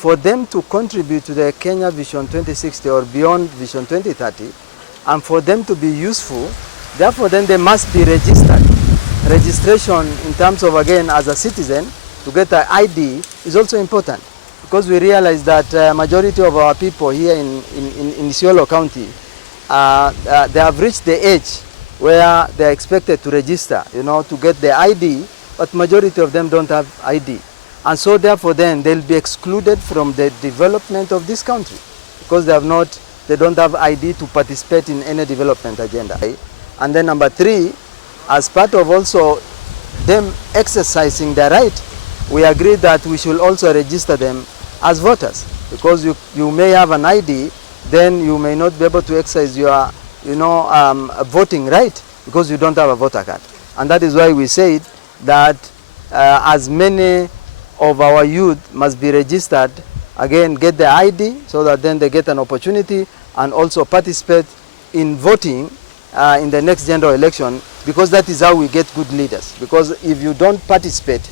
for them to contribute to the Kenya Vision 2060 or beyond Vision 2030, and for them to be useful, therefore then they must be registered. Registration in terms of, again, as a citizen, to get an ID is also important, because we realize that majority of our people here in Isiolo County, they have reached the age where they are expected to register, to get the ID, but majority of them don't have ID. And so therefore then they'll be excluded from the development of this country, because they don't have ID to participate in any development agenda. And then number three, as part of also them exercising their right, we agree that we should also register them as voters, because you may have an ID, then you may not be able to exercise your voting right because you don't have a voter card. And that is why we said that as many of our youth must be registered, again, get the ID, so that then they get an opportunity and also participate in voting in the next general election, because that is how we get good leaders. Because if you don't participate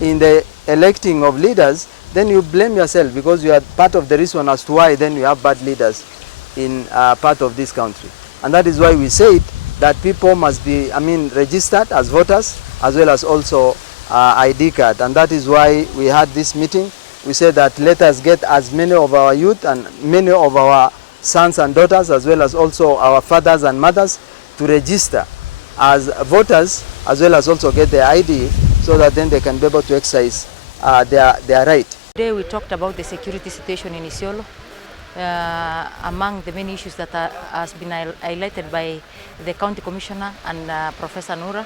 in the electing of leaders, then you blame yourself, because you are part of the reason as to why then you have bad leaders in part of this country. And that is why we said that people must be, registered as voters, as well as also ID card. And that is why we had this meeting. We said that let us get as many of our youth and many of our sons and daughters, as well as also our fathers and mothers, to register as voters, as well as also get their ID, so that then they can be able to exercise their right. Today we talked about the security situation in Isiolo. Among the many issues that has been highlighted by the County Commissioner and Professor Nura,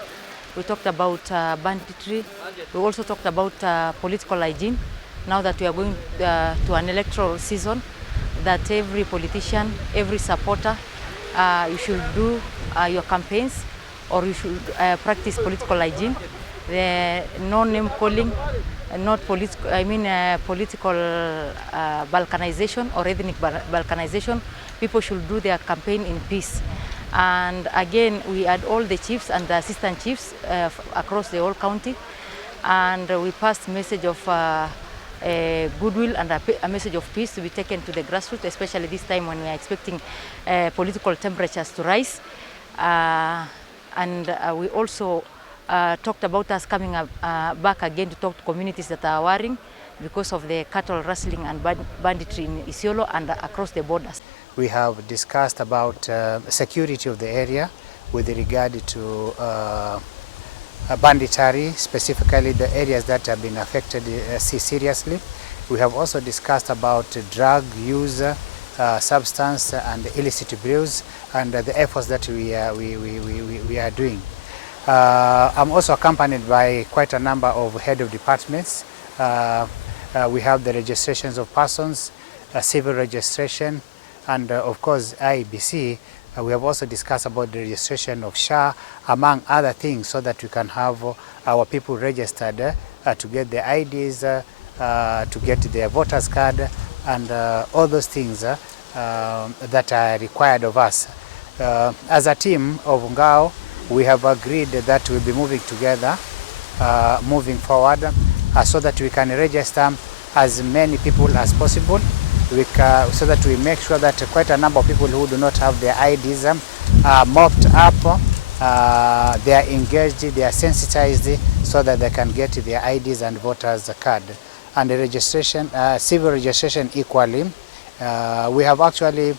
we talked about banditry. We also talked about political hygiene. Now that we are going to an electoral season, that every politician, every supporter, you should do your campaigns, or you should practice political hygiene. The no name calling, not political balkanization or ethnic balkanization. People should do their campaign in peace. And again, we had all the chiefs and the assistant chiefs across the whole county, and we passed message of goodwill and a message of peace to be taken to the grassroots, especially this time when we are expecting political temperatures to rise. And we also talked about us coming back again to talk to communities that are worrying because of the cattle rustling and banditry in Isiolo and across the borders. We have discussed about security of the area with regard to banditry, specifically the areas that have been affected seriously. We have also discussed about drug use, substance and illicit brews, and the efforts that we are doing. I'm also accompanied by quite a number of head of departments. We have the registrations of persons, civil registration, and of course IBC. We have also discussed about the registration of SHA, among other things, so that we can have our people registered to get the IDs, to get their voters card, and all those things that are required of us. As a team of Ngao, we have agreed that we'll be moving together, moving forward, so that we can register as many people as possible, so that we make sure that quite a number of people who do not have their IDs are mopped up, they are engaged, they are sensitized, so that they can get their IDs and voters card. And the registration, civil registration equally, we have actually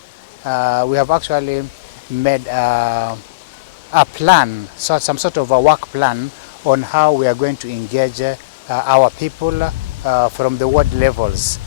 made a plan, so some sort of a work plan on how we are going to engage our people from the ward levels.